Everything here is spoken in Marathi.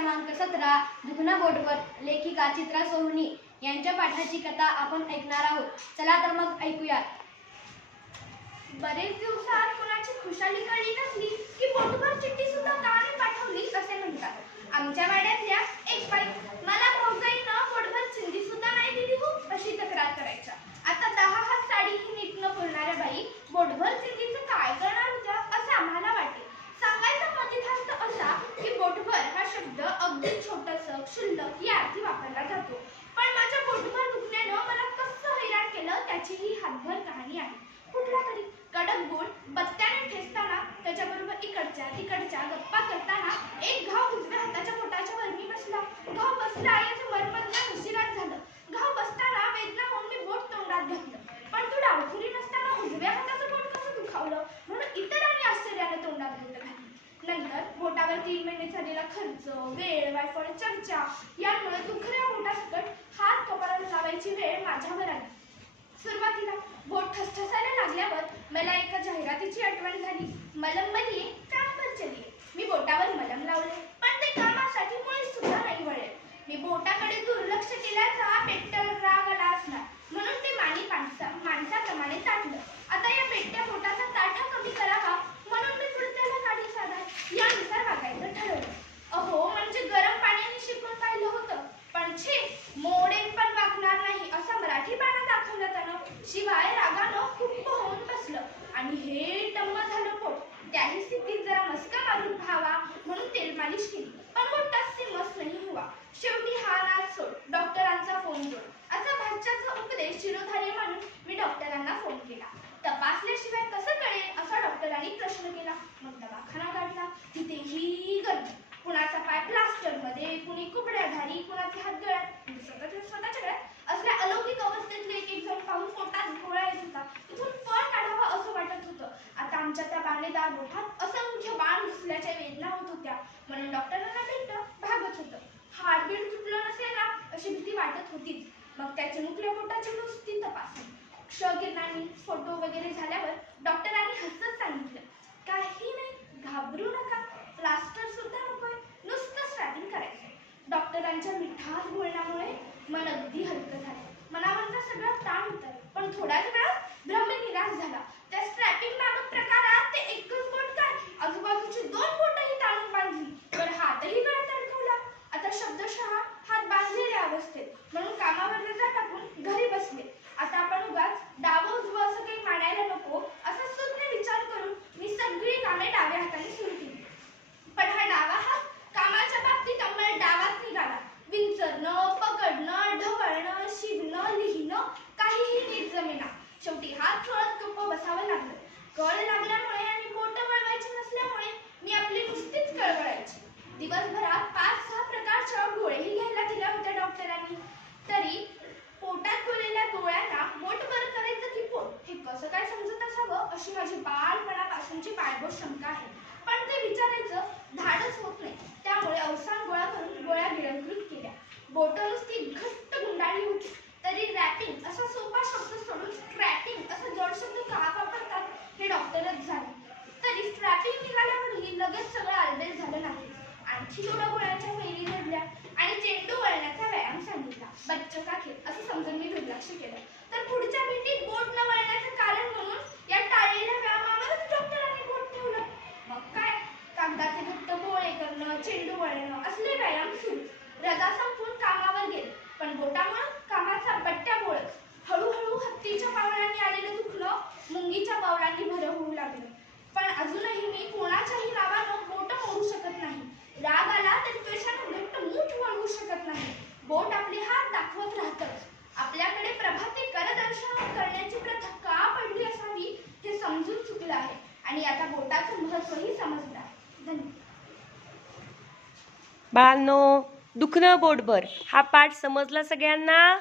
क्रमांक 17 दुखणं बोटवर लेखिका चित्रा सोहनी यांच्या पाठाची कथा आपण ऐकणार आहोत। चला तर मग ऐकूयात। बरेच दिवसात कोणाची खुशाली कळली नसली की बोटवर चिठ्ठी सुद्धा का नाही पाठवली असे म्हणतात। आमच्या वाड्यातल्या एक बाई मला भाऊजाईनं बोटभर चिंधी सुद्धा नाही दिली हो अशी तक्रार करायच्या। आता 10 हात साडी ही नीट न बोलणाऱ्या बाई बोटभर चिंधीचं काय करणार होत्या असे आम्हाला वाटे। सांगायचा प्रतिथांत असा की बोटभर हा शब्द अगदी छोटंसं क्षुल्लक या अर्थी वापरला जातो, पण माझ्या बोटभर दुखण्यानं मला कसं हैराण केलं त्याची ही हातभर कहाणी आहे। कुठला तरी कडक बोट बत्त्याने ठेचताना त्याच्याबरोबर इकडच्या तिकडच्या गप्पा करताना एक घाव उजव्या हाताच्या बोटाच्या वरमी बसला। घाव बसला याचं मरमरण्या उशिरात झालं। घाव बसताना वेदना होऊन मी बोट तोंडात घातलं, पण तो डावखुरी नसताना उजव्या हाताचं बोट कसं दुखावलं म्हणून इतरांनी आश्चर्याने तोंडात बोट घातली। नंतर बोटावर 3 महिने झालेला खर्च, वेळ, वायफळ, चर्चा यामुळे दुखऱ्या बोटासकट हात कपाळाला लावायची वेळ माझ्यावर आली। सुरुवातीला बोट ठसठसायला लागल्यावर मला एका जाहिरातीची आठवण झाली। मलम बनिये काम पर चलिये। मी बोटावर मलम लावले, पण ते कामासाठी मुळीच सुद्धा नाही वळले। मी बोटाकडे दुर्लक्ष केल्याचा पेट्टर राग आला असणार म्हणून ते माणसाप्रमाणे ताटलं। आता या पेट्ट्या बोटाचा ताठा कमी करावा म्हणून मी पुढच्याला काढी साधाय यानुसार वागायचं ठरवलं। अहो म्हणजे गरम पाण्याने शिकून पाहिलं होतं, पण छे मोडेल पण वागणार नाही असा मराठी बाणा दाखवला त्यानं। शिवाय रागानं खूप होऊन बसलं आणि हे टम्म झालं पोट। त्याही स्थितीत जरा मस्का मारून व्हावा म्हणून तेल मालिश केली, पण वो टस से मस नहीं हुआ। शेवटी हा नाच सोड, डॉक्टरांचा फोन जोड असा भाच्याचा उपदेश शिरोधार्य म्हणून मी डॉक्टरांना फोन केला। तपासल्याशिवाय कसं कळेल असा डॉक्टरांनी प्रश्न केला। मग दवाखाना काढला, तिथेही गर्दी। कुणाचा पाय प्लास्टरमध्ये, कुणी कुबड्याधारी, कुणाचे हात गळ्यात, स्वतःच्या गळ्यात असल्या अलौकिक अवस्थेतले एक जण पाहून पोटात गोळा येत होता। इथून पळ काढावा असं वाटत होतं। आता आमच्या त्या बाणेदार बोटात असंख्य बाण घुसल्याच्या वेदना होत होत्या म्हणून डॉक्टरांना भेटणं भागच होतं। हार्टबीट तुटलं नसेल ना अशी भीती वाटत होतीच। मग त्या चिमुकल्या बोटाची नुसती तपासणी। क्ष किरणांनी फोटो वगैरे झाल्यावर डॉक्टरांनी हसत सांगितलं, काही नाही, घाबरू नका, प्लास्टर सुद्धा नकोय, नुसतं स्ट्रॅपिंग करायचं। डॉक्टरांच्या मिठास बोलण्यामुळे मन अगदी हलकं झालं। मनावरचा सगळा ताण उतरला, पण थोड्याच वेळात भ्रमनिरास झाला। त्या स्ट्रॅपिंग नामक प्रकारात ते एकच बोट काय, आजूबाजूची 2 बोटही ताणून बांधली, तर हातही गळ्यात अडकवला। आता शब्दशः हात बांधलेल्या अवस्थेत म्हणून कामावर रजा टाकून घरी बसले। आता आपण उगाच डावं उजवं असं काही मानायला नको असा सुज्ञ विचार करून मी सगळी कामे डाव्या हाताने सुरू केली। पण हा डावा हात कामाच्या बाबतीत अंमळ डावाच निघाला। विंचरणं, पकडणं, ढवळणं, शिवणं, लिहिणं काहीही नीट जमेना। शेवटी हात चोळत गप्प बसावं लागलं। कळ लागल्यामुळे आणि बोटं वळवायची नसल्यामुळे मी आपली नुसतीच कळवळायची। दिवसभरात 5-6 प्रकारच्या गोळ्याही घ्यायला दिल्या होत्या डॉक्टरांनी, तरी पोटात गोळलेल्या गोळ्यांना बोट बरं करायचं की पोट हे कसं काय समजत असावं अशी माझी बालपणापासूनची पायबोट शंका आहे। पण ते विचारायचं धाडच होत नाही, त्यामुळे अवसान गोळा करून गोळ्या गिळंकृत केल्या। बोटं नुसती घट्ट गुंडाळली होती, तरी रॅपिंग असा सोपा शब्द सोडून स्क्रॅपिंग असा जड शब्द का वापरतात हे डॉक्टरच जाणे। तरी स्ट्रॅपिंग निघाल्यावरही लगेच सगळं आलबेल झालं नाही। आणखी 2 गोळ्यांच्या फैली धरल्या आणि चेंडू वळण्याचा व्यायाम सांगितला। बच्चका खेळ असं समजून मी दुर्लक्ष केलं, तर पुढच्या भेटीत बोट न वळण्याचं कारण म्हणून या टाळलेल्या व्यायामावरच डॉक्टरांनी बोट ठेवलं। मग काय, कागदाचे घट्ट गोळे करणं, चेंडू वळणं असले व्यायाम सुरू। रजा संपून कामावर गेले, पण बोटामुळं कामाचा बट्ट्या बोळच। हळूहळू हत्तीच्या पावलांनी आलेलं दुखणं मुंगीच्या पावलांनी भरं होऊ लागलं। पण अजूनही मी कोणाच्याही नावानं बोट मोडू शकत नाही। राग आला तरी त्वेषानं घट्ट मूठ वळवू शकत नाही। बोट आपले हात दाखवत राहतच। आपल्याकडे प्रभाते करदर्शन करण्याची प्रथा का पडली असावी हे समजून चुकलं आहे आणि आता बोटाचं महत्त्वही समजलं आहे। धन्यवाद। बाळांनो, दुखणं बोटभर हा पाठ समजला सगळ्यांना?